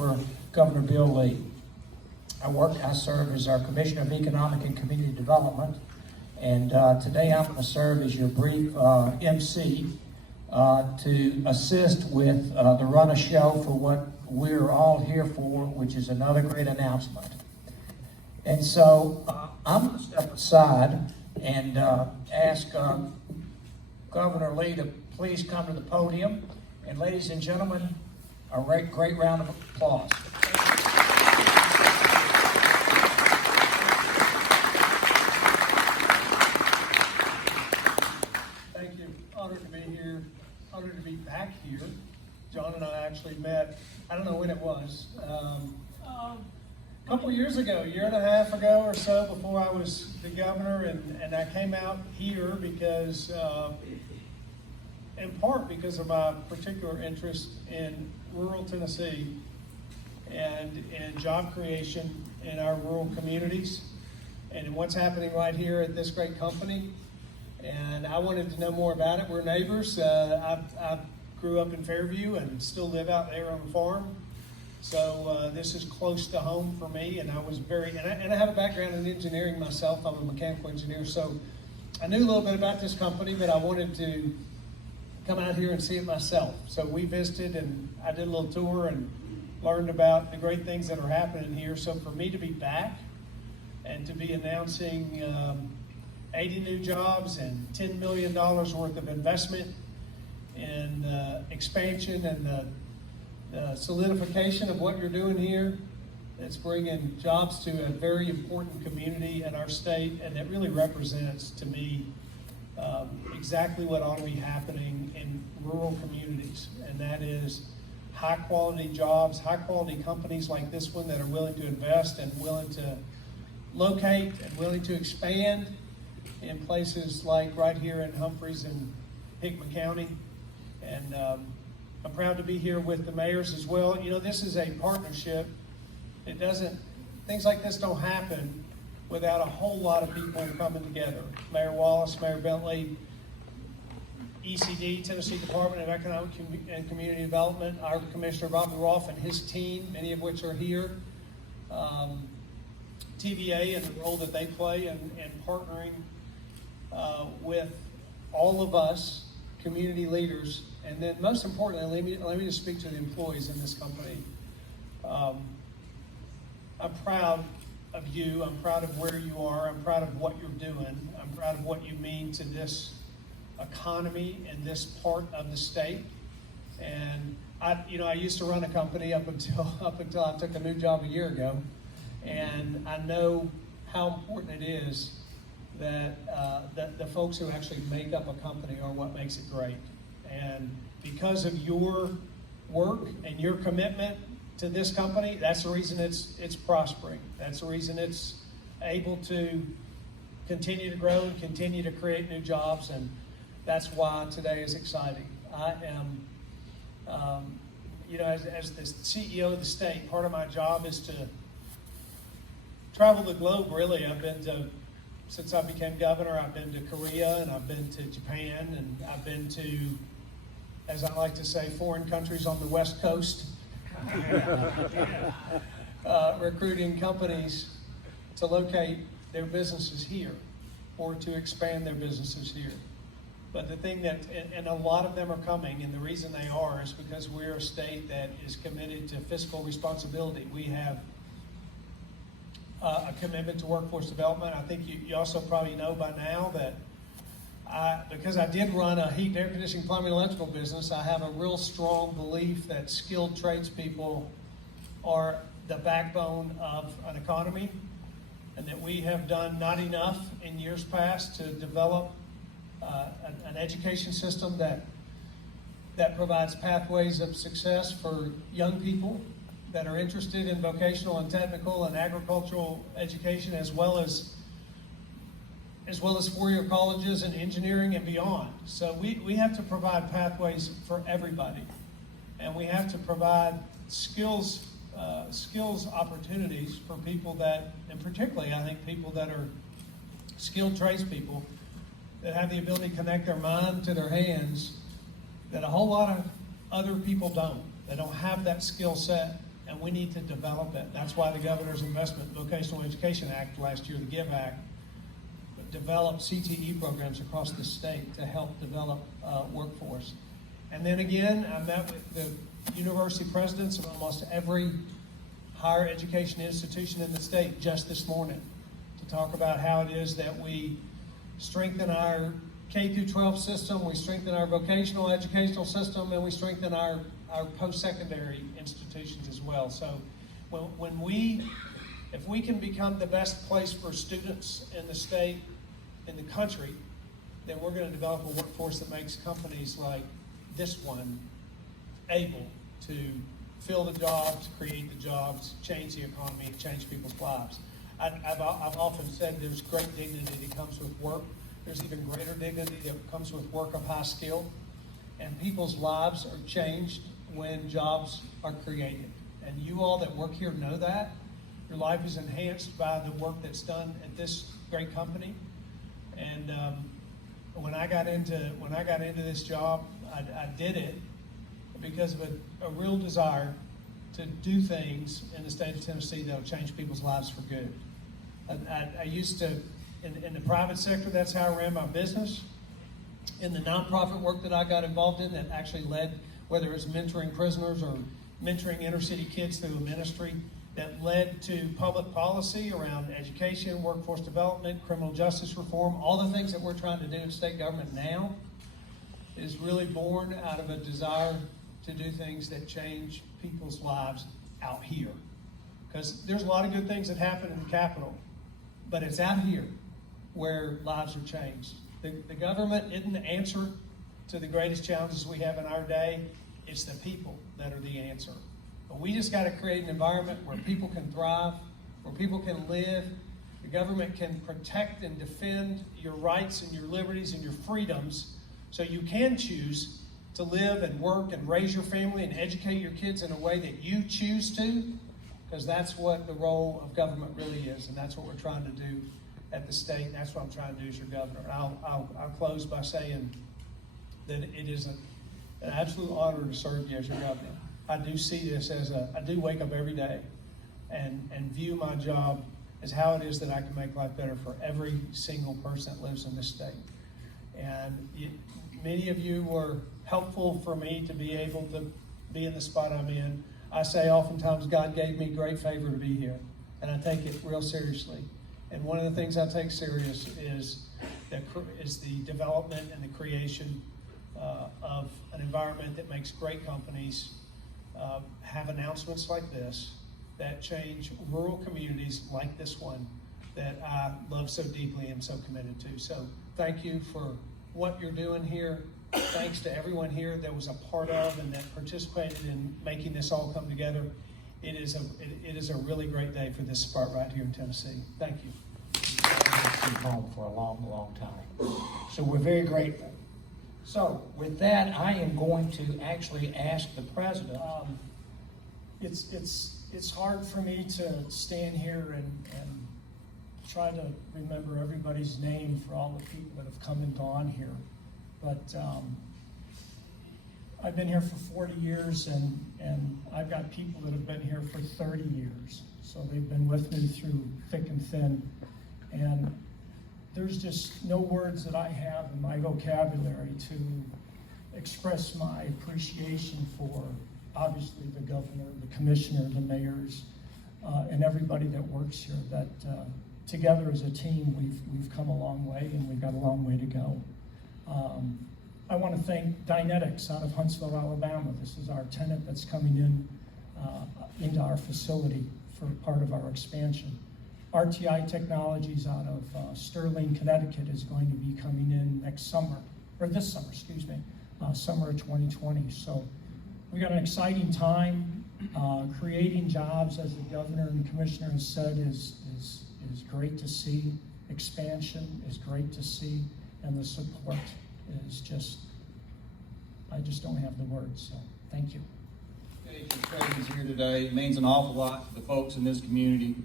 for Governor Bill Lee. I serve as our Commissioner of Economic and Community Development, and today I'm going to serve as your brief MC to assist with the run of show for what we're all here for, which is another great announcement. And so I'm going to step aside and ask Governor Lee to please come to the podium. And ladies and gentlemen, a great round of applause. Thank you. Honored to be here. Honored to be back here. John and I actually met, I don't know when it was, a couple years ago, a year and a half ago or so, before I was the governor, and I came out here because, in part because of my particular interest in rural Tennessee and in job creation in our rural communities and in what's happening right here at this great company. And I wanted to know more about it. We're neighbors. I grew up in Fairview and still live out there on the farm. So this is close to home for me, and I was and I have a background in engineering myself. I'm a mechanical engineer, so I knew a little bit about this company, but I wanted to come out here and see it myself. So we visited, and I did a little tour and learned about the great things that are happening here. So for me to be back and to be announcing 80 new jobs and $10 million worth of investment in expansion and the solidification of what you're doing here, that's bringing jobs to a very important community in our state, and that really represents to me exactly what ought to be happening in rural communities, and that is high quality jobs, high quality companies like this one that are willing to invest and willing to locate and willing to expand in places like right here in Humphreys and Hickman County. And I'm proud to be here with the mayors as well. You know, this is a partnership. Things like this don't happen without a whole lot of people coming together. Mayor Wallace, Mayor Bentley, ECD, Tennessee Department of Economic and Community Development, our Commissioner Bobby Rolfe and his team, many of which are here, TVA and the role that they play in partnering with all of us, community leaders. And then most importantly, let me just speak to the employees in this company. I'm proud of you. I'm proud of where you are. I'm proud of what you're doing. I'm proud of what you mean to this economy in this part of the state. And I used to run a company up until I took a new job a year ago, and I know how important it is that the folks who actually make up a company are what makes it great. And because of your work and your commitment to this company, that's the reason it's prospering. That's the reason it's able to continue to grow and continue to create new jobs, and that's why today is exciting. I am, as the CEO of the state, part of my job is to travel the globe, really. Since I became governor, I've been to Korea, and I've been to Japan, and I've been to, as I like to say, foreign countries on the West Coast, recruiting companies to locate their businesses here or to expand their businesses here. But the thing and a lot of them are coming, and the reason they are is because we're a state that is committed to fiscal responsibility. We have a commitment to workforce development. I think you also probably know by now that because I did run a heat and air conditioning, plumbing, electrical business, I have a real strong belief that skilled tradespeople are the backbone of an economy, and that we have done not enough in years past to develop an education system that provides pathways of success for young people that are interested in vocational and technical and agricultural education, as well as four-year colleges and engineering and beyond. So we have to provide pathways for everybody, and we have to provide skills opportunities for people that, and particularly I think people that are skilled tradespeople that have the ability to connect their mind to their hands that a whole lot of other people don't. They don't have that skill set, and we need to develop it. That's why the Governor's Investment in Vocational Education Act last year, the GIVE Act, developed CTE programs across the state to help develop workforce. And then again, I met with the university presidents of almost every higher education institution in the state just this morning to talk about how it is that we strengthen our K-12 system, we strengthen our vocational educational system, and we strengthen our post-secondary institutions as well. So if we can become the best place for students in the state, in the country, then we're going to develop a workforce that makes companies like this one able to fill the jobs, create the jobs, change the economy, change people's lives. I've often said there's great dignity that comes with work. There's even greater dignity that comes with work of high skill. And people's lives are changed when jobs are created. And you all that work here know that. Your life is enhanced by the work that's done at this great company. And when I got into this job, I did it because of a real desire to do things in the state of Tennessee that will change people's lives for good. I used to, in the private sector, that's how I ran my business. In the nonprofit work that I got involved in that actually led, whether it's mentoring prisoners or mentoring inner city kids through a ministry, that led to public policy around education, workforce development, criminal justice reform, all the things that we're trying to do in state government now is really born out of a desire to do things that change people's lives out here. Because there's a lot of good things that happen in the Capitol, but it's out here where lives are changed. The government isn't the answer to the greatest challenges we have in our day. It's the people that are the answer. But we just got to create an environment where people can thrive, where people can live. The government can protect and defend your rights and your liberties and your freedoms so you can choose to live and work and raise your family and educate your kids in a way that you choose to, because that's what the role of government really is, and that's what we're trying to do at the state, and that's what I'm trying to do as your governor. I'll close by saying that it is an absolute honor to serve you as your governor. I do see this as I do wake up every day and view my job as how it is that I can make life better for every single person that lives in this state. And many of you were helpful for me to be able to be in the spot I'm in. I say oftentimes God gave me great favor to be here, and I take it real seriously. And one of the things I take serious is the development and the creation of an environment that makes great companies have announcements like this that change rural communities like this one that I love so deeply and so committed to. So thank you for what you're doing here. Thanks to everyone here that was a part of and that participated in making this all come together. It is a really great day for this spot right here in Tennessee. Thank you. Been home for a long, long time. So we're very grateful. So with that, I am going to actually ask the president. It's hard for me to stand here and try to remember everybody's name for all the people that have come and gone here. But I've been here for 40 years, and I've got people that have been here for 30 years. So they've been with me through thick and thin. And there's just no words that I have in my vocabulary to express my appreciation for, obviously, the governor, the commissioner, the mayors, and everybody that works here. That together as a team, we've come a long way, and we've got a long way to go. I want to thank Dynetics out of Huntsville, Alabama. This is our tenant that's coming in into our facility for part of our expansion. RTI Technologies out of Sterling, Connecticut is going to be coming in next summer, or this summer, excuse me, summer of 2020. So we got an exciting time. Creating jobs, as the governor and the commissioner has said, is great to see. Expansion is great to see, and the support is just, I just don't have the words, so thank you. Your presence here today means an awful lot to the folks in this community.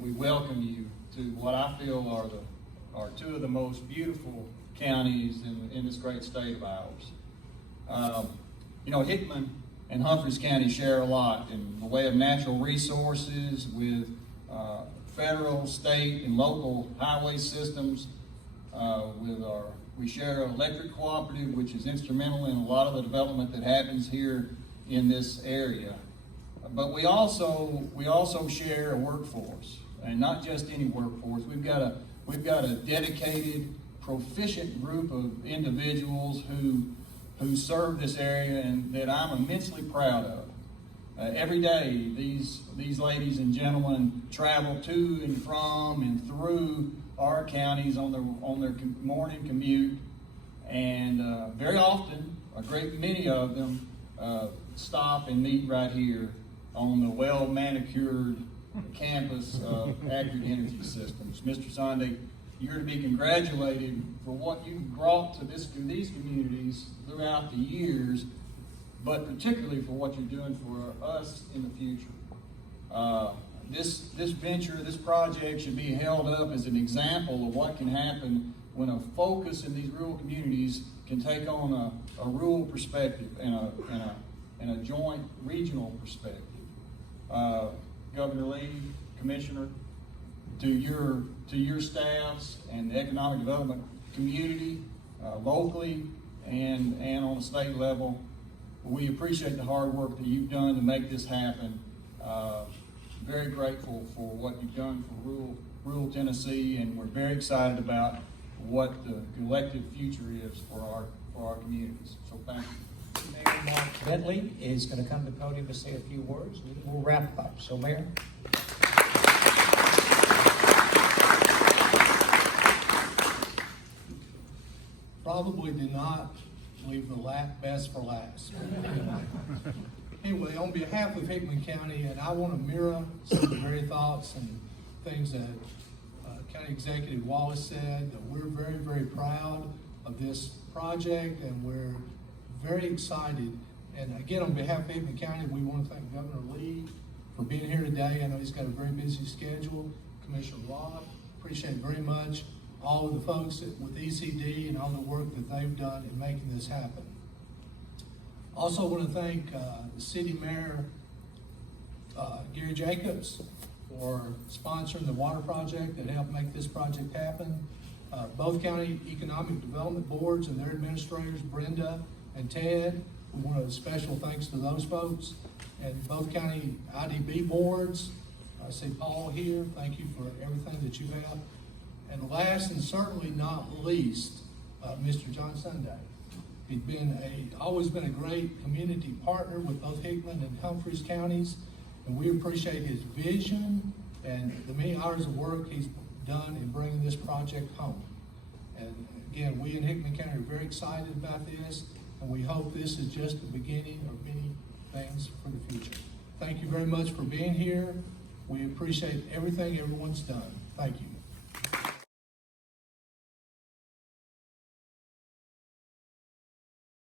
We welcome you to what I feel are two of the most beautiful counties in this great state of ours. Hickman and Humphreys County share a lot in the way of natural resources with federal, state, and local highway systems. We share an electric cooperative, which is instrumental in a lot of the development that happens here in this area. But we also share a workforce, and not just any workforce. We've got a dedicated, proficient group of individuals who serve this area and that I'm immensely proud of. Every day, these ladies and gentlemen travel to and from and through our counties on their morning commute, and very often, a great many of them stop and meet right here on the well-manicured campus of Accurate Energy Systems. Mr. Sunday, you're to be congratulated for what you've brought to these communities throughout the years, but particularly for what you're doing for us in the future. This venture, this project should be held up as an example of what can happen when a focus in these rural communities can take on a rural perspective and a joint regional perspective. Governor Lee, Commissioner, to your staffs and the economic development community, locally and on the state level, we appreciate the hard work that you've done to make this happen. Very grateful for what you've done for rural Tennessee, and we're very excited about what the collective future is for our communities. So thank you. Mayor Mark Bentley is going to come to the podium to say a few words, and we'll wrap up. So, Mayor. Probably did not leave the best for last. Anyway, on behalf of Hickman County, and I want to mirror some of the very thoughts and things that County Executive Wallace said, that we're very, very proud of this project, and we're very excited. And again, on behalf of Hickman County, we want to thank Governor Lee for being here today. I know he's got a very busy schedule. Commissioner Roth, appreciate very much all of the folks with ECD and all the work that they've done in making this happen. Also want to thank the City Mayor, Gary Jacobs, for sponsoring the water project that helped make this project happen. Both county economic development boards and their administrators, Brenda and Ted, we want a special thanks to those folks. And both county IDB boards, I see Paul here, thank you for everything that you have. And last and certainly not least, Mr. John Sunday. He's always been a great community partner with both Hickman and Humphreys counties, and we appreciate his vision and the many hours of work he's done in bringing this project home. And again, we in Hickman County are very excited about this, and we hope this is just the beginning of many things for the future. Thank you very much for being here. We appreciate everything everyone's done. Thank you.